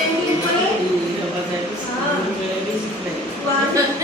त्यांनी मला म्हणे ती जेव्हा जायचं हा. स्कूल वेळेला शिकलंय. तू आधी